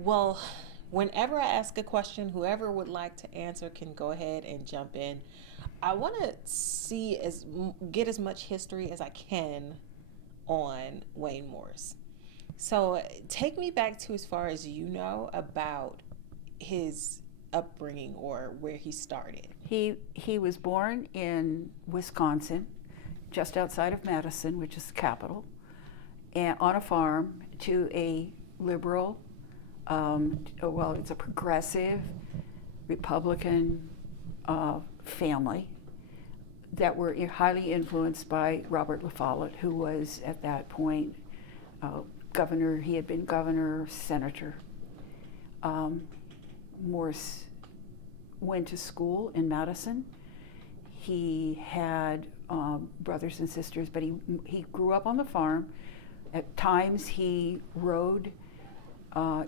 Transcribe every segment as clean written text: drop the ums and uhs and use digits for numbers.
Well, whenever I ask a question, whoever would like to answer can go ahead and jump in. I want to get as much history as I can on Wayne Morse. So take me back to as far as you know about his upbringing or where he started. He was born in Wisconsin, just outside of Madison, which is the capital, and on a farm to a liberal, well, it's a progressive Republican family that were highly influenced by Robert La Follette, who was at that point governor. He had been governor, senator. Morse went to school in Madison. He had brothers and sisters, but he grew up on the farm. At times he rode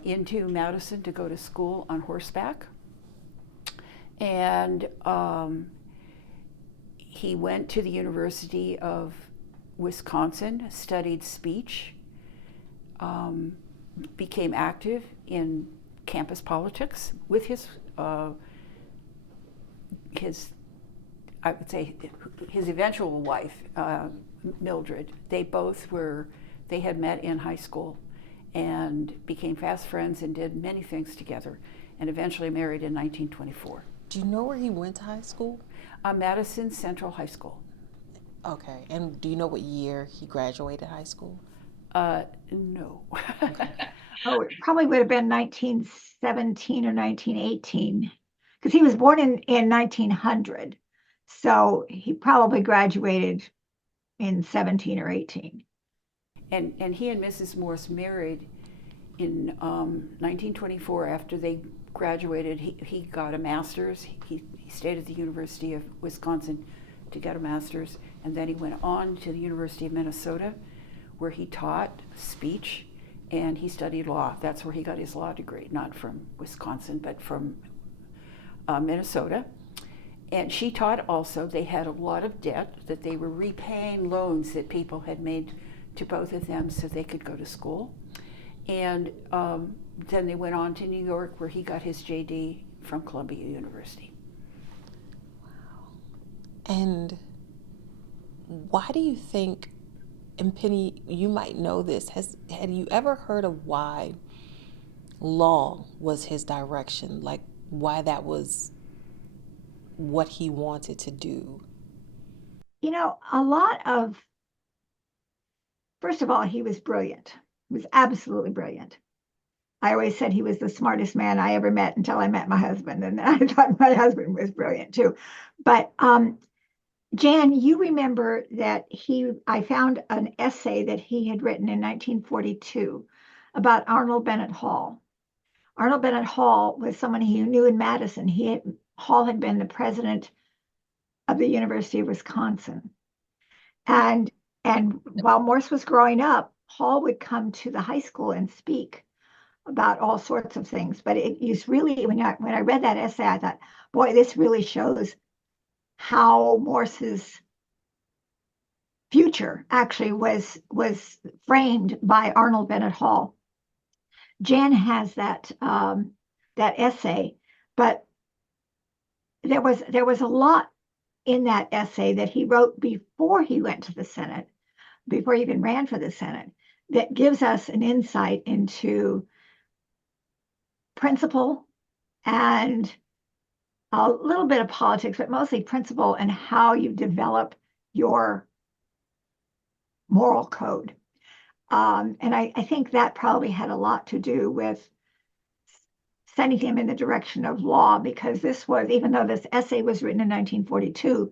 into Madison to go to school on horseback. And he went to the University of Wisconsin, studied speech, became active in campus politics with his I would say his eventual wife, Mildred. They had met in high school and became fast friends and did many things together, and eventually married in 1924. Do you know where he went to high school? Madison Central High School. Okay. And do you know what year he graduated high school? No. Okay. Oh, it probably would have been 1917 or 1918, because he was born in 1900. So he probably graduated in 17 or 18. And he and Mrs. Morse married in 1924. After they graduated, he got a master's. He stayed at the University of Wisconsin to get a master's, and then he went on to the University of Minnesota, where he taught speech, and he studied law. That's where he got his law degree, not from Wisconsin, but from Minnesota. And she taught also. They had a lot of debt that they were repaying loans that people had made to both of them so they could go to school. And then they went on to New York, where he got his JD from Columbia University. Wow. And why do you think, and Penny, you might know this, had you ever heard of why law was his direction? Like why that was what he wanted to do? First of all, he was brilliant. He was absolutely brilliant. I always said he was the smartest man I ever met until I met my husband, and I thought my husband was brilliant too. But Jan, you remember that I found an essay that he had written in 1942 about Arnold Bennett Hall. Arnold Bennett Hall was someone he knew in Madison. Hall had been the president of the University of Wisconsin. And while Morse was growing up, Hall would come to the high school and speak about all sorts of things. But it is really, when I read that essay, I thought, boy, this really shows how Morse's future actually was framed by Arnold Bennett Hall. Jan has that essay, but there was a lot in that essay that he wrote before he went to the Senate, before he even ran for the Senate, that gives us an insight into principle and a little bit of politics, but mostly principle and how you develop your moral code. And I think that probably had a lot to do with sending him in the direction of law, because this was, even though this essay was written in 1942,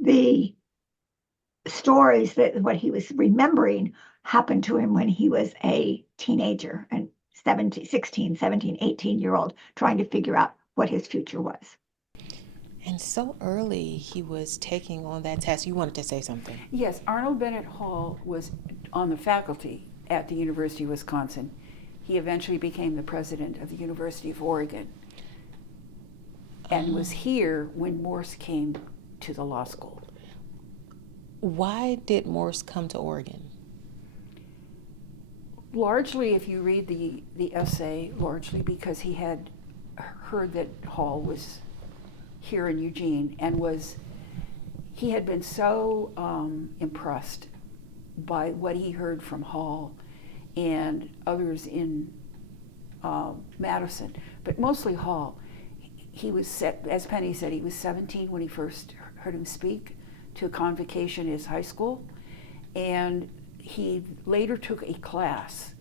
the stories that what he was remembering happened to him when he was a teenager and 16, 17, 18-year-old trying to figure out what his future was. And so early he was taking on that test. You wanted to say something? Yes, Arnold Bennett Hall was on the faculty at the University of Wisconsin. He eventually became the president of the University of Oregon and was here when Morse came to the law school. Why did Morse come to Oregon? largely, if you read the essay, largely because he had heard that Hall was here in Eugene and he had been so impressed by what he heard from Hall and others in Madison, but mostly Hall. He was, as Penny said, he was 17 when he first heard him speak to a convocation in his high school, and he later took a class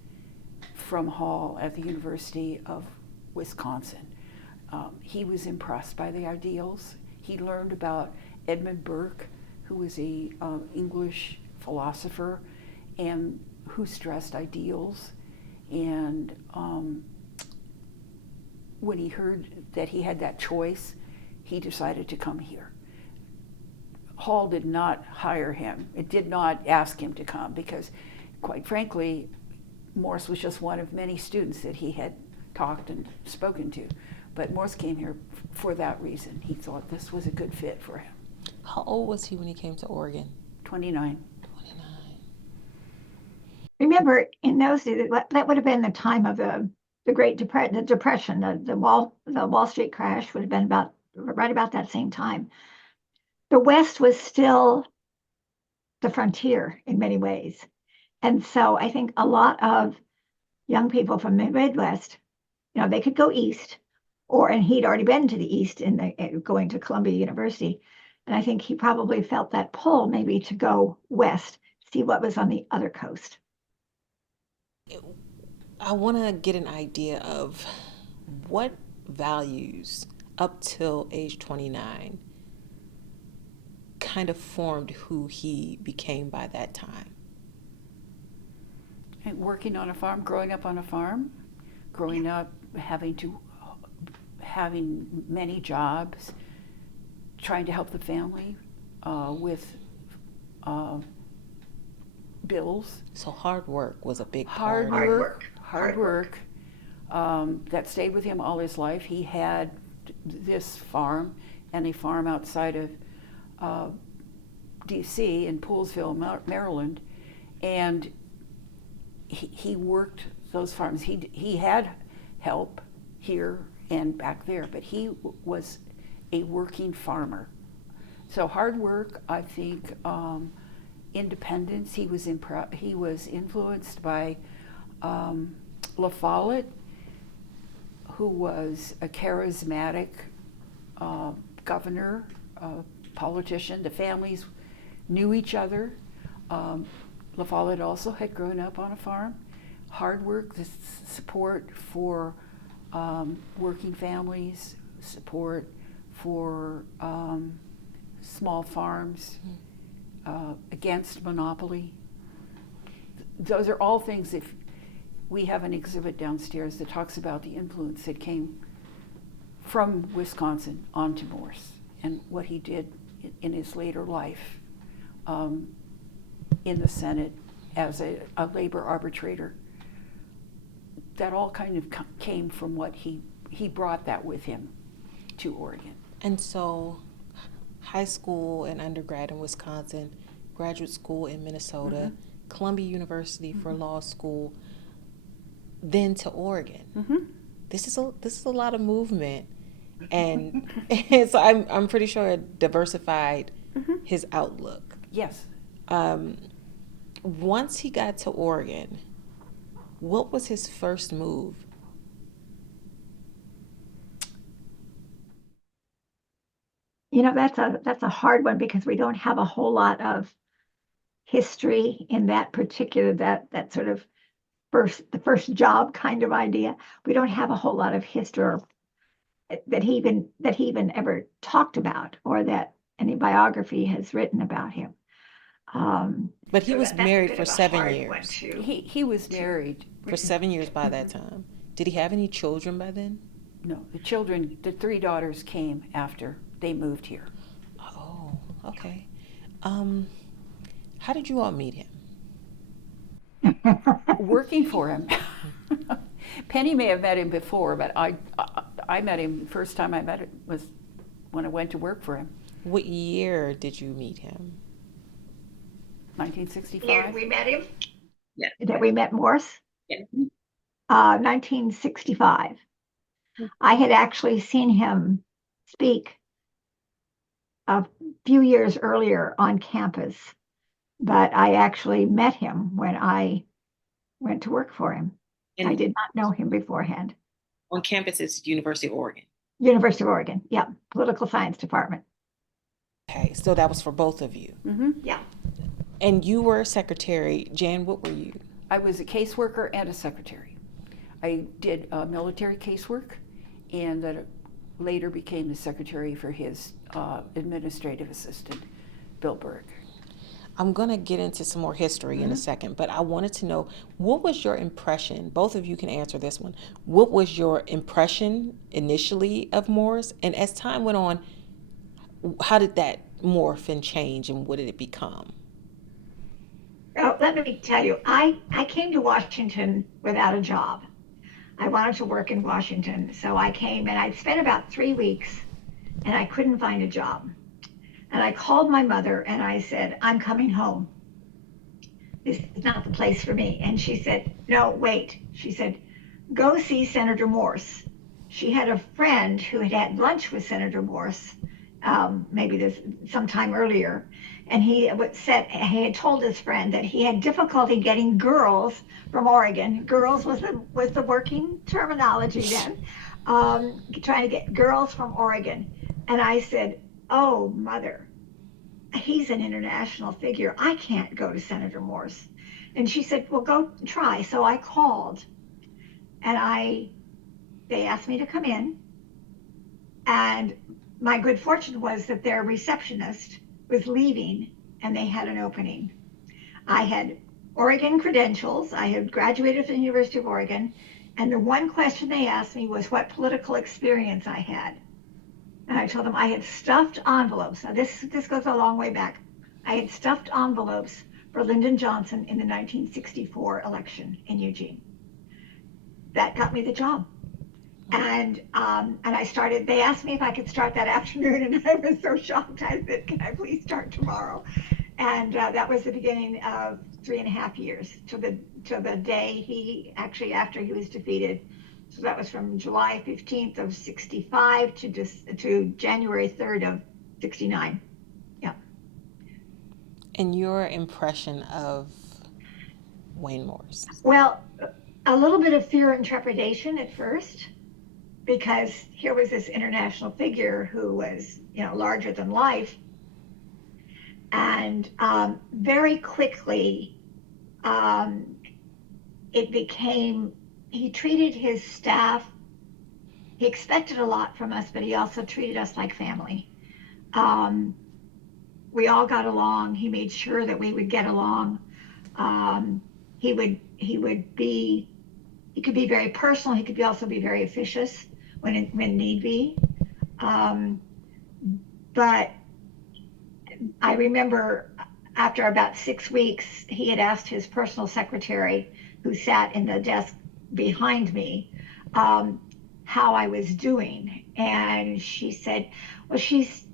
from Hall at the University of Wisconsin. He was impressed by the ideals. He learned about Edmund Burke, who was a English philosopher and who stressed ideals. And when he heard that he had that choice, he decided to come here. Hall did not hire him. It did not ask him to come because, quite frankly, Morse was just one of many students that he had talked and spoken to. But Morse came here for that reason. He thought this was a good fit for him. How old was he when he came to Oregon? 29. 29. Remember, in those days, that would have been the time of the Great Depression. The Wall Street crash would have been right about that same time. The West was still the frontier in many ways. And so I think a lot of young people from the Midwest, they could go east, and he'd already been to the east going to Columbia University. And I think he probably felt that pull maybe to go west, see what was on the other coast. I want to get an idea of what values up till age 29 kind of formed who he became by that time. And working on a farm, growing up on a farm, growing up having many jobs, trying to help the family with bills. So hard work was a big Hard part. work. That stayed with him all his life. He had this farm and a farm outside of D.C. in Poolesville, Maryland, and he worked those farms. He had help here and back there, but he was a working farmer. So hard work, I think, independence. He was influenced by La Follette, who was a charismatic governor, politician. The families knew each other. La Follette also had grown up on a farm. Hard work, the support for working families, support for small farms, against monopoly. Those are all things. If we have an exhibit downstairs that talks about the influence that came from Wisconsin onto Morse and what he did in his later life in the Senate as a labor arbitrator. That all kind of came from what he brought that with him to Oregon. And so high school and undergrad in Wisconsin, graduate school in Minnesota, mm-hmm. Columbia University for law school, then to Oregon. Mm-hmm. This is a lot of movement, and so I'm pretty sure it diversified mm-hmm. his outlook. Yes. Once he got to Oregon, what was his first move? That's a hard one because we don't have a whole lot of history in that particular that sort of the first job kind of idea. We don't have a whole lot of history that he even ever talked about, or that any biography has written about him. But he was married for 7 years. He was married for 7 years by that time. Did he have any children by then? No, the 3 daughters came after they moved here. Oh, okay. How did you all meet him? Working for him. Penny may have met him before, but I met him, the first time I met him was when I went to work for him. What year did you meet him? 1965. Yeah, we met him? Yeah. That we met Morse? Yeah. 1965. I had actually seen him speak a few years earlier on campus, but I actually met him when I went to work for him. I And did not know him beforehand. on campus is University of Oregon. University of Oregon, yeah, political science department. Okay, so that was for both of you. Mm-hmm. Yeah. And you were a secretary. Jan, what were you? I was a caseworker and a secretary. I did military casework, and that later became the secretary for his administrative assistant, Bill Berg. I'm going to get into some more history in a second, but I wanted to know, what was your impression? Both of you can answer this one. What was your impression initially of Morse? And as time went on, how did that morph and change, and what did it become? Oh, let me tell you, I came to Washington without a job. I wanted to work in Washington, so I came and I spent about 3 weeks and I couldn't find a job. And I called my mother and I said, I'm coming home. This is not the place for me. And she said, no, wait. She said, go see Senator Morse. She had a friend who had had lunch with Senator Morse, maybe this sometime earlier, and he had told his friend that he had difficulty getting girls from Oregon. Girls was the working terminology then, trying to get girls from Oregon. And I said, oh, mother, he's an international figure. I can't go to Senator Morse. And she said, well, go try. So I called and they asked me to come in. And my good fortune was that their receptionist was leaving and they had an opening. I had Oregon credentials. I had graduated from the University of Oregon. And the one question they asked me was what political experience I had. And I told them I had stuffed envelopes. Now, this goes a long way back. I had stuffed envelopes for Lyndon Johnson in the 1964 election in Eugene. That got me the job. And I started, they asked me if I could start that afternoon, and I was so shocked. I said, can I please start tomorrow? And that was the beginning of 3.5 years till the day he actually, after he was defeated. So that was from July 15th of 65 to January 3rd of 69. Yeah. And your impression of Wayne Morse? Well, a little bit of fear and trepidation at first, because here was this international figure who was, larger than life. And very quickly, it became, he treated his staff, he expected a lot from us, but he also treated us like family. We all got along. He made sure that we would get along. He could be very personal. He could also be very officious when need be. But I remember after about 6 weeks, he had asked his personal secretary, who sat in the desk behind me, how I was doing. And she said, well, she's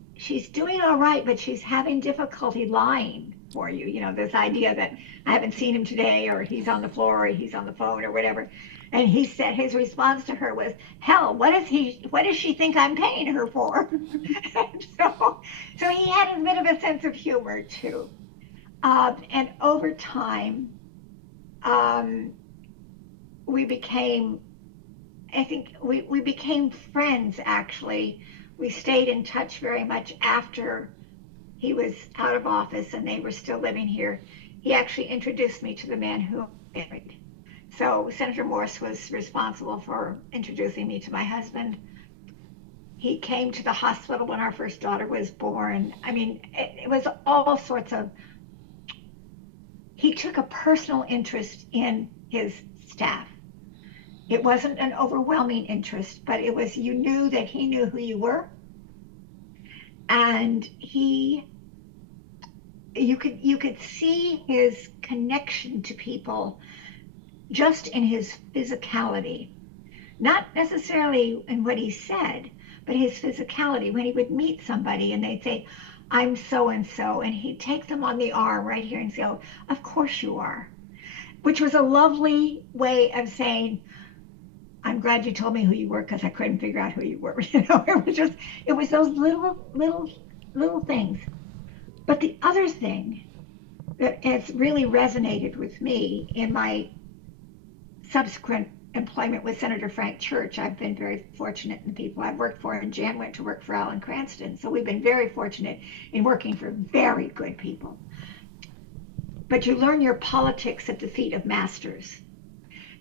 doing all right, but she's having difficulty lying for you. This idea that I haven't seen him today, or he's on the floor, or he's on the phone, or whatever. And he said his response to her was, hell, what does she think I'm paying her for? And so he had a bit of a sense of humor too. And over time, we became, I think we became friends, actually. We stayed in touch very much after he was out of office and they were still living here. He actually introduced me to the man who married. So Senator Morse was responsible for introducing me to my husband. He came to the hospital when our first daughter was born. I mean, it was all sorts of, he took a personal interest in his staff. It wasn't an overwhelming interest, but it was, you knew that he knew who you were. And you could see his connection to people just in his physicality, not necessarily in what he said, but his physicality. When he would meet somebody and they'd say, I'm so and so, and he'd take them on the arm right here and say, oh, of course you are. which was a lovely way of saying, I'm glad you told me who you were because I couldn't figure out who you were. It was those little things. But the other thing that has really resonated with me in my subsequent employment with Senator Frank Church, I've been very fortunate in the people I've worked for, and Jan went to work for Alan Cranston. So we've been very fortunate in working for very good people. But you learn your politics at the feet of masters.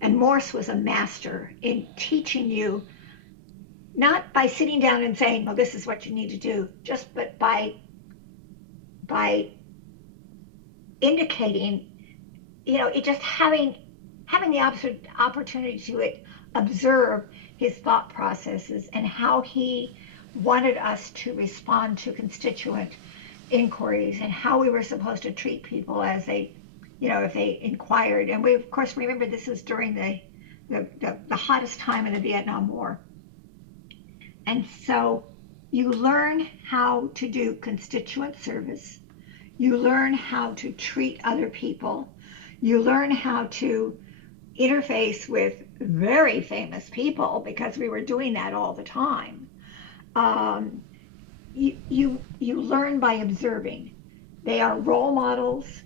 And Morse was a master in teaching you, not by sitting down and saying, well, this is what you need to do, just but by indicating, it just having the opportunity to observe his thought processes and how he wanted us to respond to constituent inquiries and how we were supposed to treat people as they, if they inquired. And we, of course, remember this was during the hottest time in the Vietnam War. And so you learn how to do constituent service. You learn how to treat other people. You learn how to interface with very famous people because we were doing that all the time. You learn by observing. They are role models,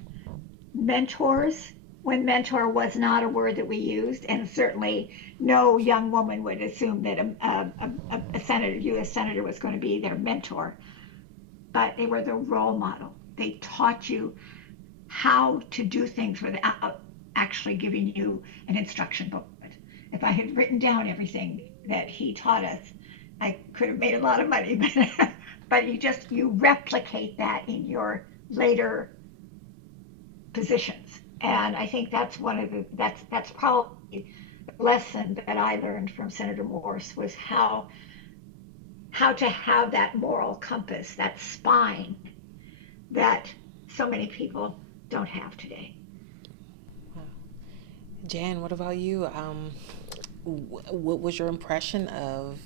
mentors, when mentor was not a word that we used, and certainly no young woman would assume that a senator, U.S. senator, was going to be their mentor. But they were the role model. They taught you how to do things without actually giving you an instruction booklet. If I had written down everything that he taught us, I could have made a lot of money. But you replicate that in your later positions. And I think that's that's probably the lesson that I learned from Senator Morse, was how to have that moral compass, that spine that so many people don't have today. Jan, what about you? What was your impression of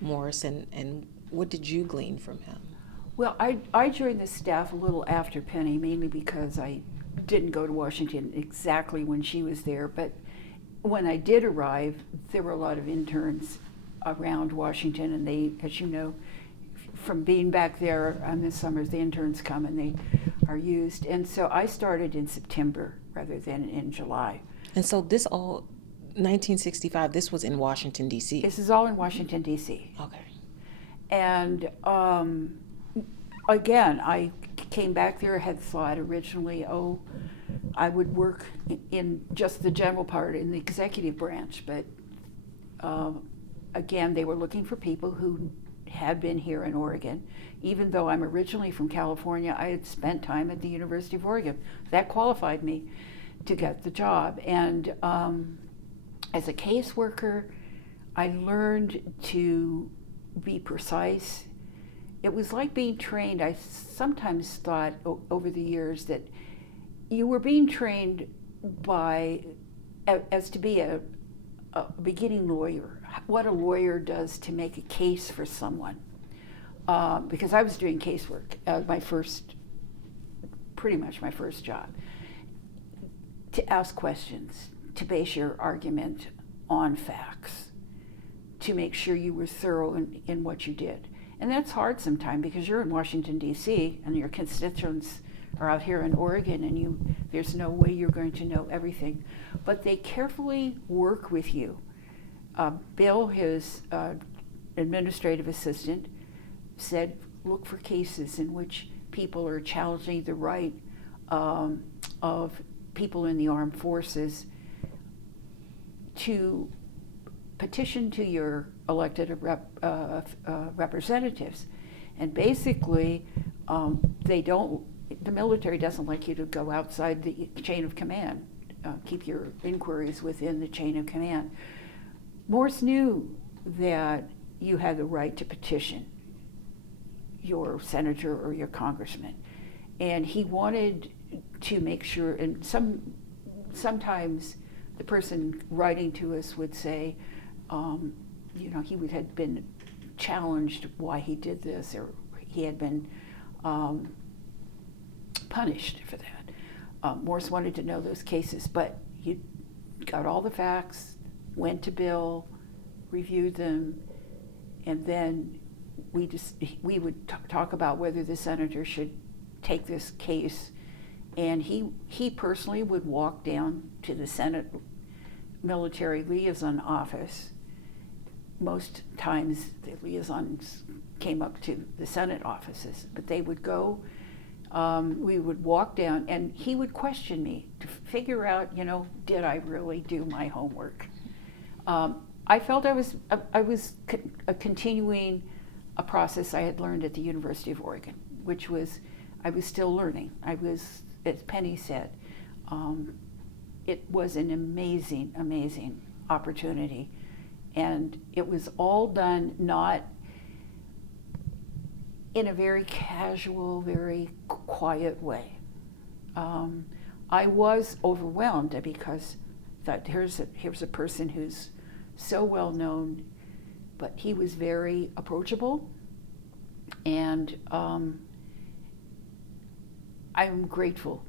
Morse, and what did you glean from him? Well, I joined the staff a little after Penny, mainly because I didn't go to Washington exactly when she was there. But when I did arrive, there were a lot of interns around Washington, and they, as you know, from being back there on the summers, the interns come and they are used. And so I started in September rather than in July. And so this all, 1965, this was in Washington, D.C.? This is all in Washington, D.C. Okay. And again, I came back there, had thought originally, I would work in just the general part in the executive branch. But again, they were looking for people who had been here in Oregon. Even though I'm originally from California, I had spent time at the University of Oregon. That qualified me to get the job. And as a caseworker, I learned to be precise. It was like being trained. I sometimes thought over the years that you were being trained as to be a beginning lawyer, what a lawyer does to make a case for someone. Because I was doing casework, pretty much my first job. To ask questions, to base your argument on facts, to make sure you were thorough in what you did. And that's hard sometimes because you're in Washington, D.C., and your constituents are out here in Oregon, and there's no way you're going to know everything. But they carefully work with you. Bill, his administrative assistant, said, look for cases in which people are challenging the right of people in the armed forces to petition to your elected representatives. And basically, the military doesn't like you to go outside the chain of command. Keep your inquiries within the chain of command. Morse knew that you had the right to petition your senator or your congressman. And he wanted to make sure, and sometimes the person writing to us would say, he had been challenged why he did this, or he had been punished for that. Morse wanted to know those cases, but you got all the facts, went to Bill, reviewed them, and then we would talk about whether the senator should take this case. And he personally would walk down to the Senate military liaison office. Most times the liaisons came up to the Senate offices, but they would go, we would walk down, and he would question me to figure out, did I really do my homework? I felt I was continuing a process I had learned at the University of Oregon, which was, I was still learning. I was, as Penny said, it was an amazing, amazing opportunity. And it was all done not in a very casual, very quiet way. I was overwhelmed because that here's a person who's so well known, but he was very approachable, and I'm grateful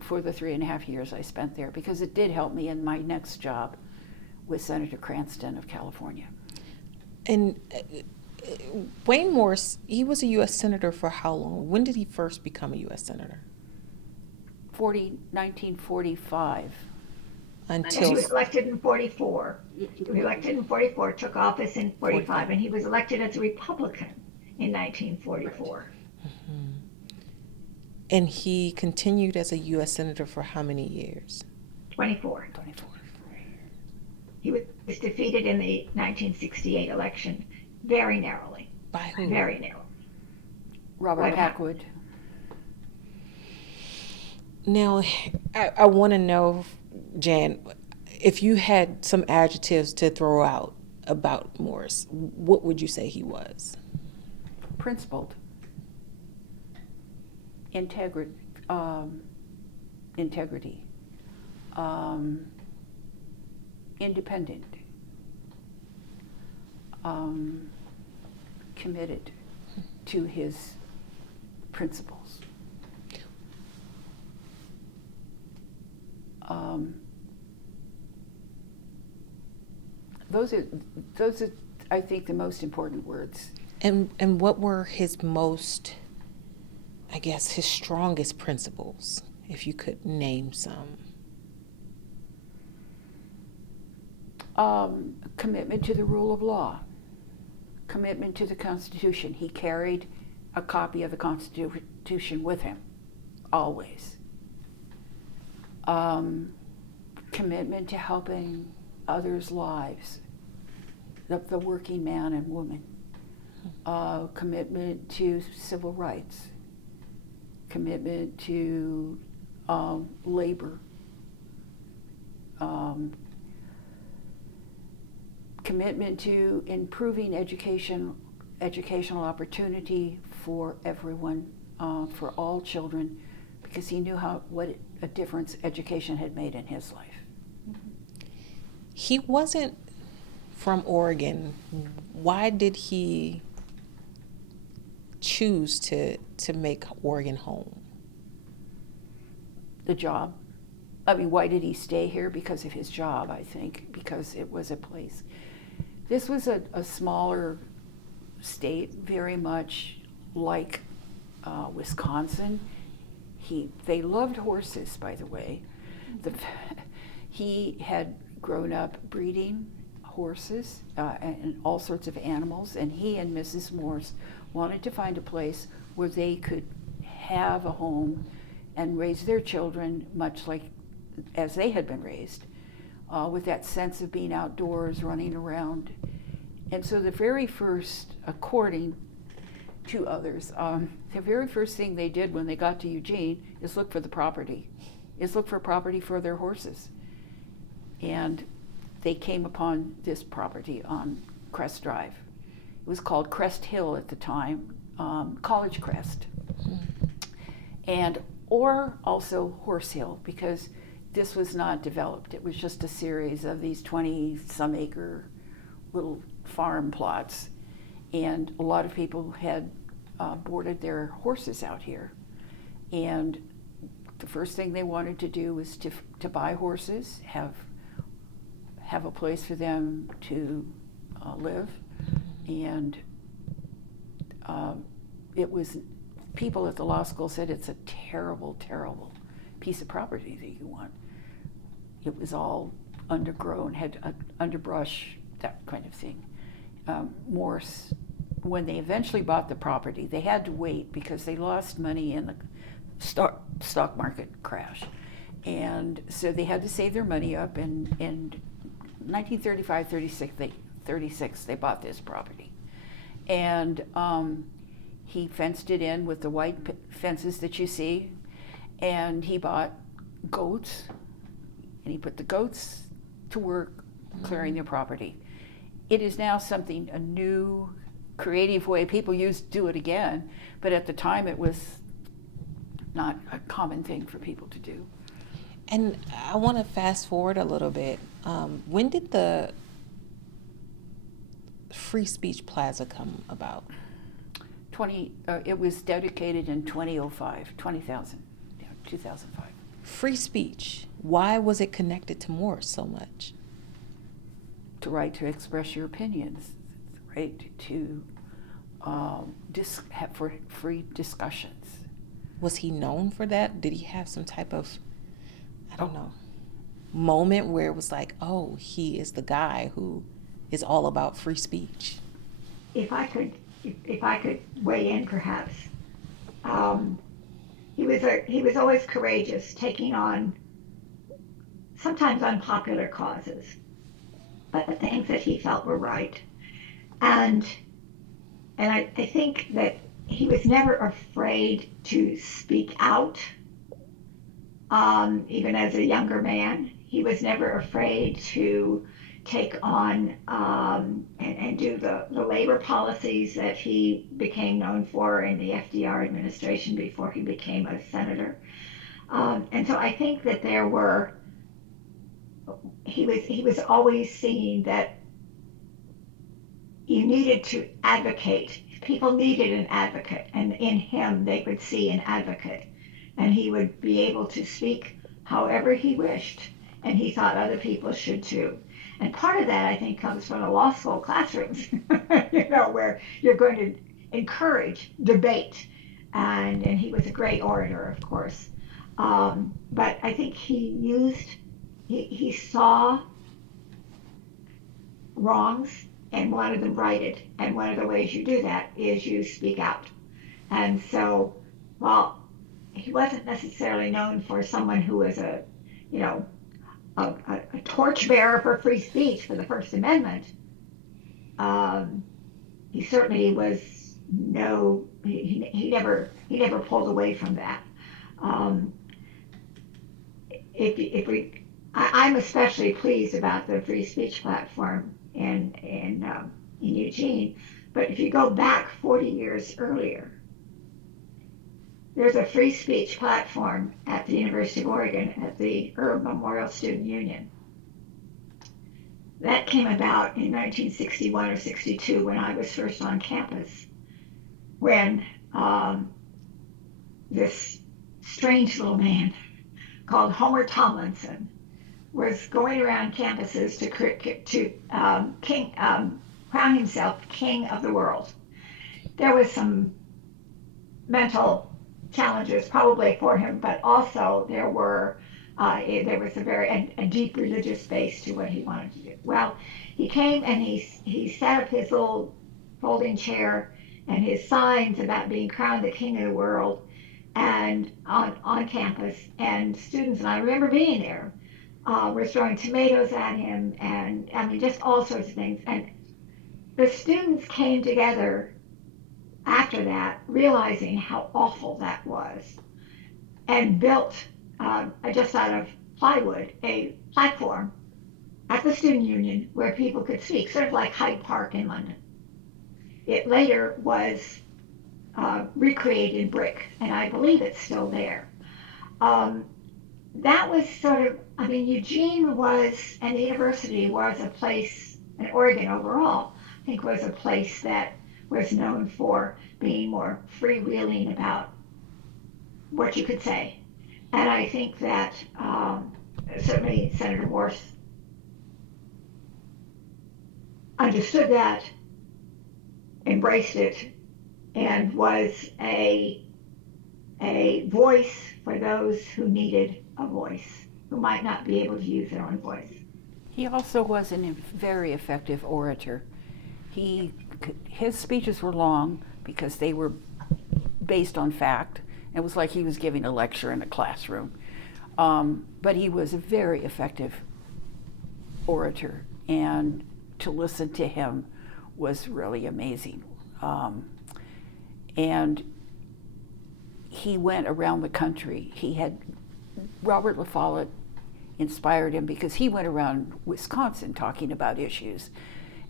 for the 3.5 years I spent there, because it did help me in my next job with Senator Cranston of California. And Wayne Morse, he was a U.S. Senator for how long? When did he first become a U.S. Senator? 1945. Until he was elected in 44. He was elected in 44, took office in 45, and he was elected as a Republican in 1944. Mm-hmm. And he continued as a U.S. Senator for how many years? 24. He was defeated in the 1968 election very narrowly. By who? Very narrow. Robert Packwood. Now, I want to know, Jan, if you had some adjectives to throw out about Morse, what would you say he was? Principled. Integrity. Independent. Committed to his principles. Those are, I think, the most important words. And what were his most, I guess, his strongest principles, if you could name some? Commitment to the rule of law, commitment to the Constitution. He carried a copy of the Constitution with him, always. Commitment to helping others' lives, the working man and woman. Commitment to civil rights, commitment to labor, commitment to improving educational opportunity for everyone, for all children, because he knew what a difference education had made in his life. He wasn't from Oregon. Why did he choose to make Oregon home? The job. I mean, why did he stay here? Because of his job, I think, because it was a place. This was a smaller state, very much like Wisconsin. They loved horses, by the way. He had grown up breeding horses and all sorts of animals, and he and Mrs. Morse wanted to find a place where they could have a home and raise their children much like as they had been raised, with that sense of being outdoors, running around. And so the very first, according to others, the very first thing they did when they got to Eugene is look for the property, for their horses. And they came upon this property on Crest Drive. It was called Crest Hill at the time, College Crest. Or also Horse Hill, because this was not developed. It was just a series of these 20-some acre little farm plots. And a lot of people had boarded their horses out here. And the first thing they wanted to do was to buy horses, have a place for them to live, and it was, people at the law school said it's a terrible, terrible piece of property that you want. It was all undergrown, had underbrush, that kind of thing. Morse, when they eventually bought the property, they had to wait because they lost money in the stock market crash. And so they had to save their money up, and in 1935, 36, they bought this property. And he fenced it in with the white fences that you see, and he bought goats, and he put the goats to work clearing their property. It is now something, a new creative way. People used to do it again, but at the time it was not a common thing for people to do. And I want to fast forward a little bit. When did the Free Speech Plaza come about? It was dedicated in 2005. Free speech. Why was it connected to Morse so much? The right to express your opinions, the right to for free discussions. Was he known for that? Did he have some type of, I don't know, moment where it was like, oh, he is the guy who is all about free speech? If I could weigh in, perhaps, he was always courageous, taking on sometimes unpopular causes, but the things that he felt were right. And I think that he was never afraid to speak out, even as a younger man. He was never afraid to take on and do the labor policies that he became known for in the FDR administration before he became a senator. And so I think that he was always seeing that you needed to advocate. People needed an advocate, and in him they could see an advocate, and he would be able to speak however he wished, and he thought other people should too. And part of that, I think, comes from the law school classrooms, where you're going to encourage debate, and he was a great orator, of course. But I think he saw wrongs and wanted them righted. And one of the ways you do that is you speak out. And so, while he wasn't necessarily known for someone who was a torchbearer for free speech for the First Amendment, he certainly was he never pulled away from that. I'm especially pleased about the free speech platform in Eugene, but if you go back 40 years earlier, there's a free speech platform at the University of Oregon at the Erb Memorial Student Union. That came about in 1961 or 62 when I was first on campus, when this strange little man called Homer Tomlinson was going around campuses to crown himself king of the world. There was some mental challenges probably for him, but also there was a deep religious base to what he wanted to do. Well, he came and he set up his little folding chair and his signs about being crowned the king of the world, and on campus, and students, and I remember being there, were throwing tomatoes at him, and I mean just all sorts of things. And the students came together after that, realizing how awful that was, and built just out of plywood a platform at the student union where people could speak, sort of like Hyde Park in London. It later was recreated in brick, and I believe it's still there. That was sort of, Eugene was, and the university was a place, and Oregon overall, I think was a place that was known for being more freewheeling about what you could say. And I think that certainly Senator Morse understood that, embraced it, and was a voice for those who needed a voice, who might not be able to use their own voice. He also was a very effective orator. His speeches were long because they were based on fact. It was like he was giving a lecture in a classroom. But he was a very effective orator, and to listen to him was really amazing. And he went around the country. Robert La Follette inspired him because he went around Wisconsin talking about issues.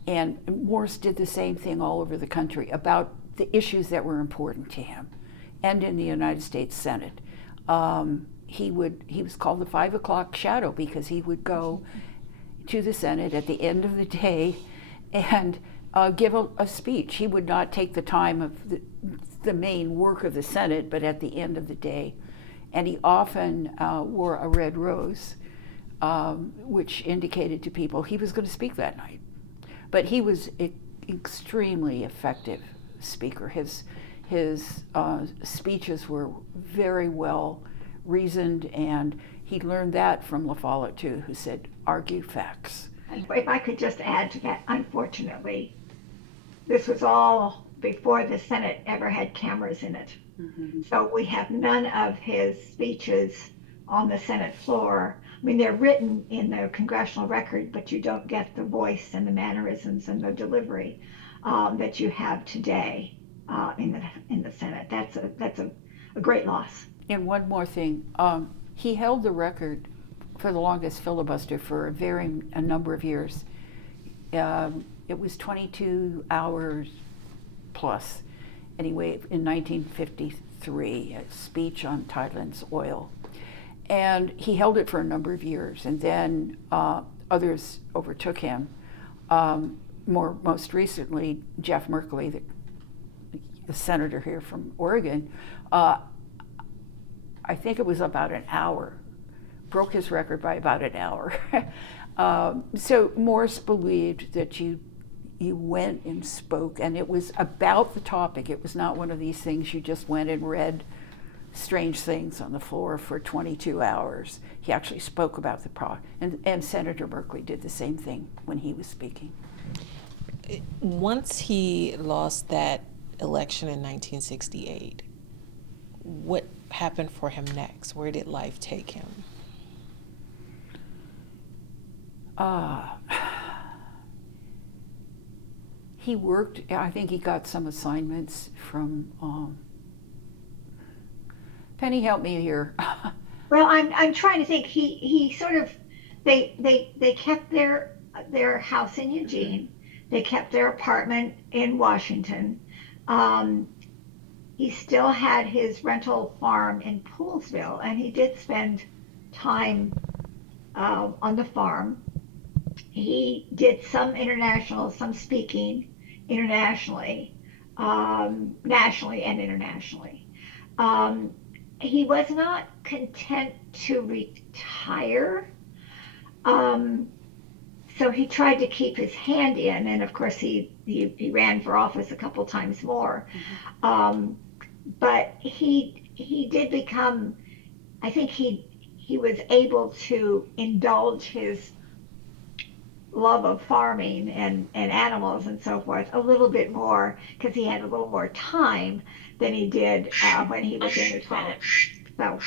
And Morse did the same thing all over the country about the issues that were important to him, and in the United States Senate. He was called the 5 o'clock shadow because he would go to the Senate at the end of the day and give a speech. He would not take the time of the main work of the Senate, but at the end of the day. And he often wore a red rose, which indicated to people he was going to speak that night. But he was an extremely effective speaker. His speeches were very well reasoned, and he learned that from La Follette too, who said, argue facts. If I could just add to that, unfortunately, this was all before the Senate ever had cameras in it. Mm-hmm. So we have none of his speeches on the Senate floor. I mean, they're written in the congressional record, but you don't get the voice and the mannerisms and the delivery that you have today in the Senate. That's a great loss. And one more thing, he held the record for the longest filibuster for a number of years. It was 22 hours plus. Anyway, in 1953, a speech on Thailand's oil. And he held it for a number of years, and then others overtook him. Most recently, Jeff Merkley, the senator here from Oregon, I think it was about an hour, broke his record by about an hour. So Morse believed that you went and spoke, and it was about the topic. It was not one of these things you just went and read strange things on the floor for 22 hours. He actually spoke about the problem. And Senator Merkley did the same thing when he was speaking. Once he lost that election in 1968, what happened for him next? Where did life take him? He worked, I think he got some assignments from, Penny, help me here. Well, I'm trying to think. He sort of, they kept their house in Eugene. They kept their apartment in Washington. He still had his rental farm in Poolsville, and he did spend time on the farm. He did some speaking internationally, nationally and internationally. He was not content to retire, so he tried to keep his hand in, and of course he ran for office a couple times more. Mm-hmm. But he did become, I think he was able to indulge his love of farming and animals and so forth a little bit more, because he had a little more time than he did when he was in the Senate. So,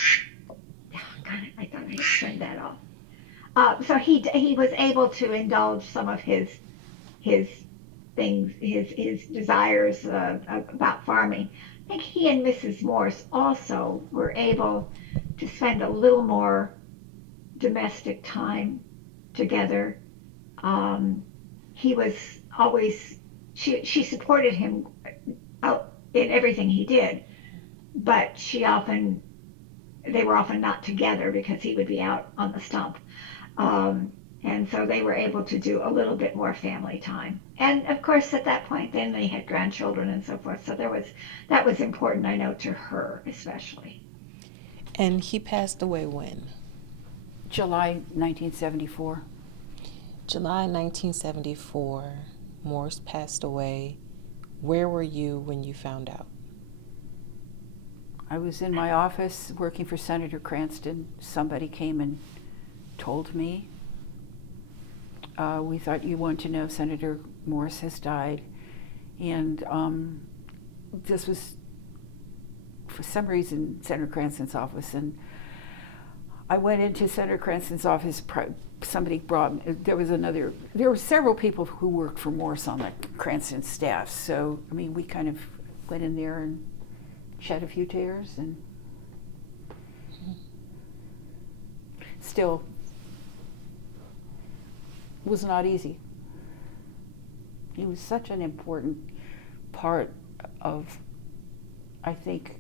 I thought I turned that off. So he was able to indulge some of his things, his desires about farming. I think he and Mrs. Morse also were able to spend a little more domestic time together. He was always, she supported him in everything he did, but they were often not together because he would be out on the stump. And so they were able to do a little bit more family time. And of course, at that point, then they had grandchildren and so forth. So that was important, I know, to her especially. And he passed away when? July 1974. July 1974, Morse passed away. Where were you when you found out? I was in my office working for Senator Cranston. Somebody came and told me. We thought you want to know Senator Morse has died. And this was, for some reason, Senator Cranston's office. And I went into Senator Cranston's office. Somebody brought me, there were several people who worked for Morse on the Cranston staff. So, I mean, we kind of went in there and shed a few tears, and still was not easy. He was such an important part of, I think,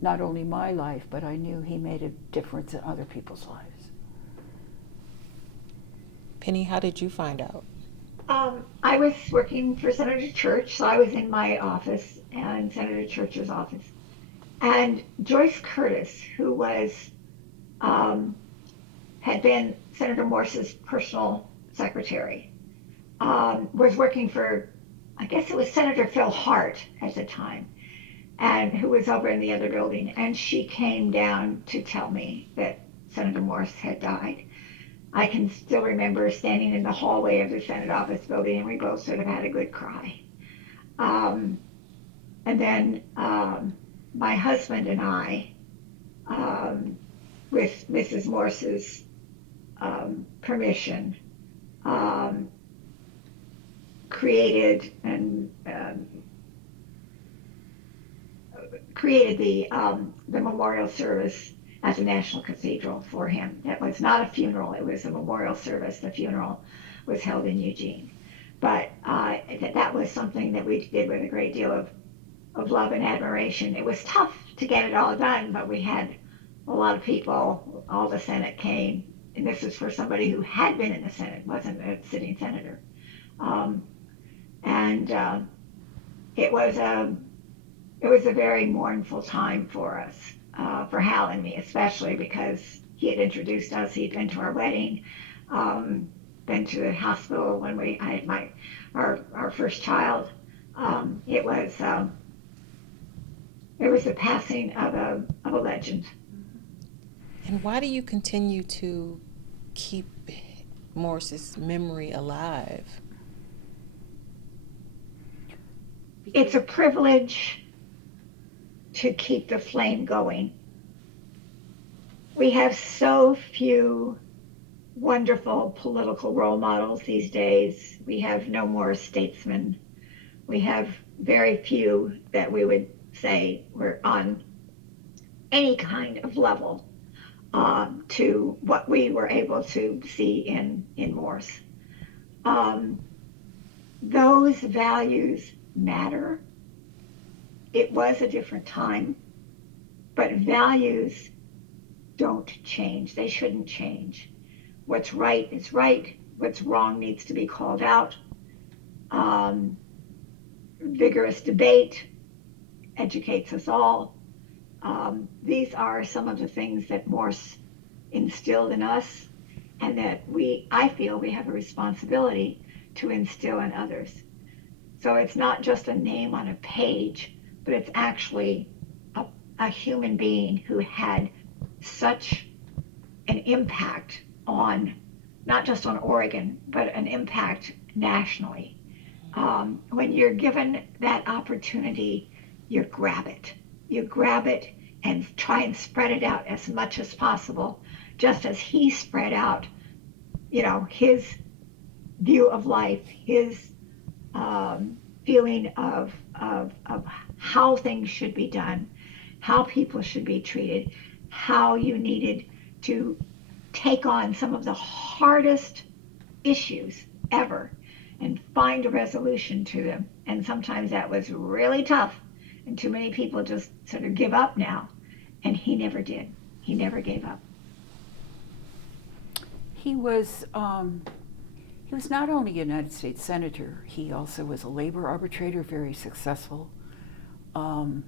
not only my life, but I knew he made a difference in other people's lives. Penny, how did you find out? I was working for Senator Church, so I was in my office and Senator Church's office. And Joyce Curtis, who was had been Senator Morse's personal secretary, was working for, I guess it was Senator Phil Hart at the time, and who was over in the other building. And she came down to tell me that Senator Morse had died. I can still remember standing in the hallway of the Senate office building, and we both sort of had a good cry. And then my husband and I, with Mrs. Morse's permission, created the memorial service at the National Cathedral for him. That was not a funeral, it was a memorial service. The funeral was held in Eugene. But that was something that we did with a great deal of love and admiration. It was tough to get it all done, but we had a lot of people, all the Senate came, and this was for somebody who had been in the Senate, wasn't a sitting senator. It was a very mournful time for us. For Hal and me, especially because he had introduced us. He'd been to our wedding, been to the hospital when I had our first child. It was the passing of a legend. And why do you continue to keep Morse's memory alive? It's a privilege to keep the flame going. We have so few wonderful political role models these days. We have no more statesmen. We have very few that we would say were on any kind of level to what we were able to see in Morse. Those values matter. It was a different time, but values don't change. They shouldn't change. What's right is right. What's wrong needs to be called out. Vigorous debate educates us all. These are some of the things that Morse instilled in us, and that I feel we have a responsibility to instill in others. So it's not just a name on a page, but it's actually a human being who had such an impact on, not just on Oregon, but an impact nationally. When you're given that opportunity, you grab it. You grab it and try and spread it out as much as possible, just as he spread out, his view of life, his feeling of how things should be done, how people should be treated, how you needed to take on some of the hardest issues ever and find a resolution to them. And sometimes that was really tough, and too many people just sort of give up now. And he never did. He never gave up. He was not only a United States Senator, he also was a labor arbitrator, very successful.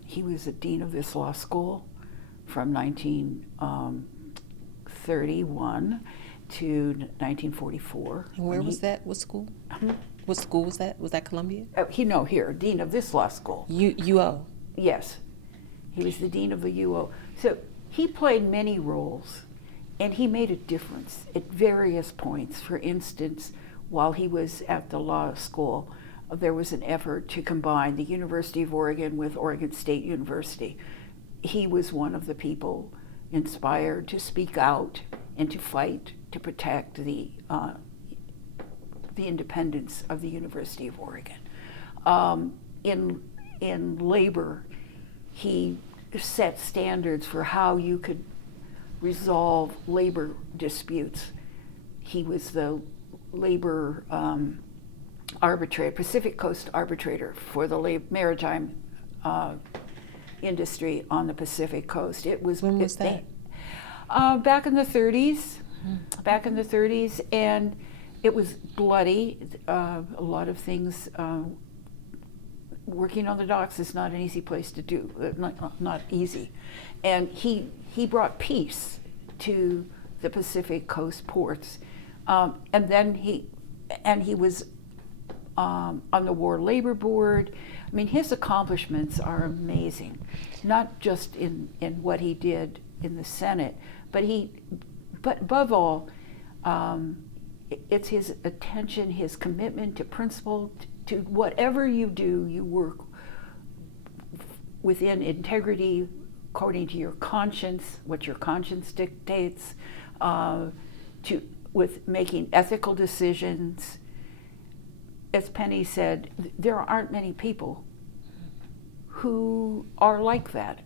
He was a dean of this law school from 1931 to 1944. And where was that? What school? What school was that? Was that Columbia? Here, dean of this law school. UO. Yes, he was the dean of the UO. So he played many roles, and he made a difference at various points. For instance, while he was at the law school, there was an effort to combine the University of Oregon with Oregon State University. He was one of the people inspired to speak out and to fight to protect the independence of the University of Oregon. In labor, he set standards for how you could resolve labor disputes. He was the labor arbitrator, Pacific Coast arbitrator for the maritime industry on the Pacific Coast. When was that? Back in the 30s. Back in the 30s, and it was bloody. A lot of things. Working on the docks is not an easy place to do. Not easy, and he brought peace to the Pacific Coast ports, and then he was on the War Labor Board. I mean, his accomplishments are amazing, not just in what he did in the Senate, but above all, it's his attention, his commitment to principle, to whatever you do, you work within integrity, according to your conscience, what your conscience dictates, with making ethical decisions. As Penny said, there aren't many people who are like that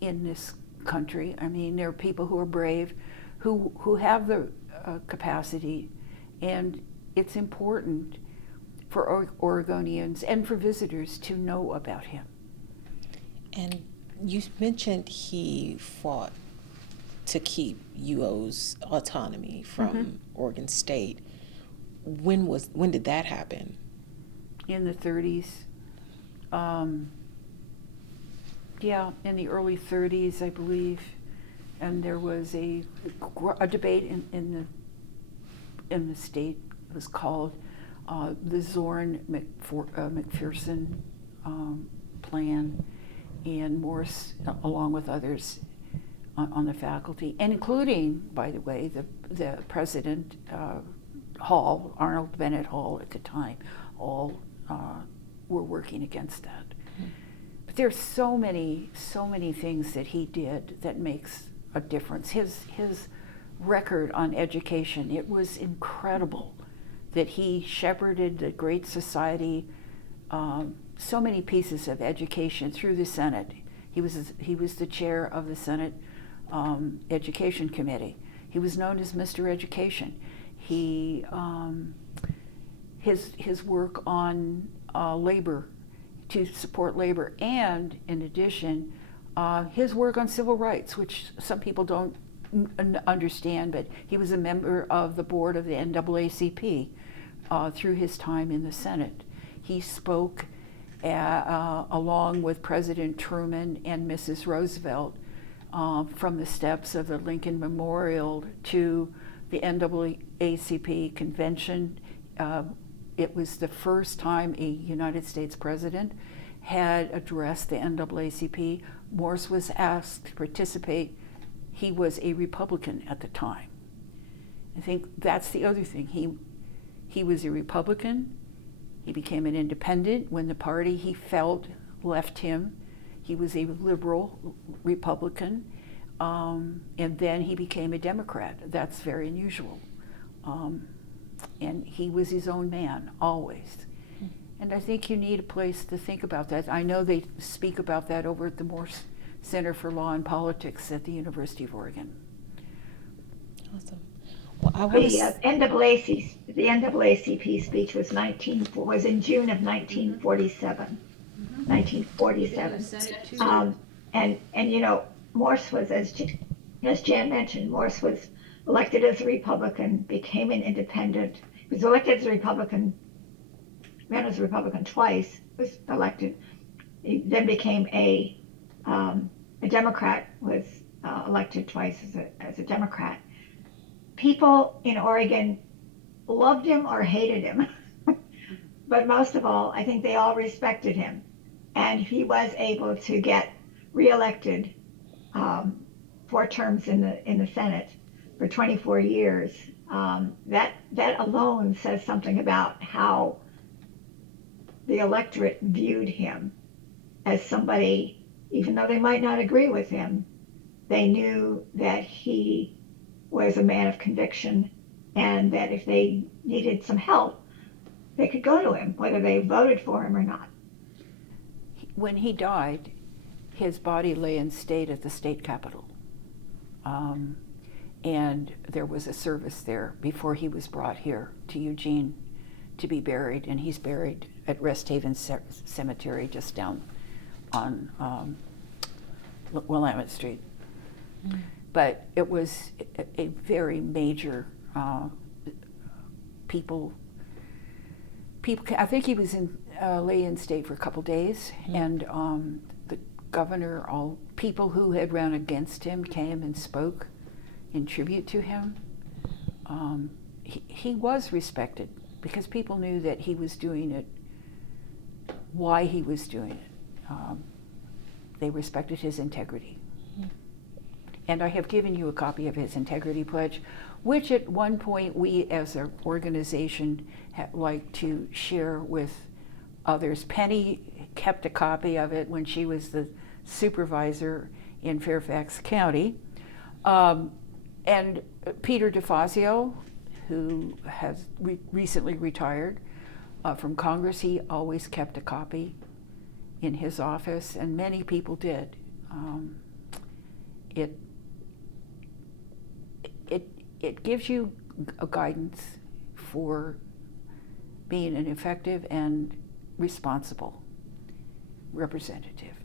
in this country. I mean, there are people who are brave, who have the capacity, and it's important for Oregonians and for visitors to know about him. And you mentioned he fought to keep UO's autonomy from Oregon State. When did that happen? In the 30s. In the early 30s, I believe. And there was a debate in the state. It was called the Zorn-McPherson plan, and Morse, along with others on the faculty, and including, by the way, the president, Hall, Arnold Bennett Hall at the time, all were working against that. But there's so many things that he did that makes a difference. His record on education, it was incredible that he shepherded the Great Society, so many pieces of education through the Senate. He was the chair of the Senate Education Committee. He was known as Mr. Education. He his work on labor, to support labor, and in addition, his work on civil rights, which some people don't understand, but he was a member of the board of the NAACP through his time in the Senate. He spoke along with President Truman and Mrs. Roosevelt from the steps of the Lincoln Memorial to the NAACP convention. It was the first time a United States president had addressed the NAACP. Morse was asked to participate. He was a Republican at the time. I think that's the other thing. He was a Republican. He became an independent when the party he felt left him. He was a liberal Republican, and then he became a Democrat. That's very unusual. And he was his own man, always. And I think you need a place to think about that. I know they speak about that over at the Morse Center for Law and Politics at the University of Oregon. Awesome. Well, the NAACP speech was in June of 1947. 1947. And you know, Morse was, as Jan mentioned, Morse was elected as a Republican, became an independent. He was elected as a Republican, ran as a Republican twice, was elected, he then became a Democrat, was elected twice as a Democrat. People in Oregon loved him or hated him, but most of all, I think they all respected him, and he was able to get reelected 4 terms in the Senate for 24 years. That alone says something about how the electorate viewed him as somebody, even though they might not agree with him, they knew that he was a man of conviction, and that if they needed some help, they could go to him, whether they voted for him or not. When he died, his body lay in state at the state capitol. And there was a service there before he was brought here to Eugene to be buried, and he's buried at Rest Haven Cemetery just down on Willamette Street. Mm. But it was a very major people. I think he was lay in state for a couple days, and the governor, all people who had run against him came and spoke in tribute to him. He was respected because people knew that he was doing it, why he was doing it. They respected his integrity. And I have given you a copy of his integrity pledge, which at one point we as an organization like to share with others. Penny kept a copy of it when she was the supervisor in Fairfax County. And Peter DeFazio, who has recently retired from Congress, he always kept a copy in his office, and many people did. It gives you a guidance for being an effective and responsible representative.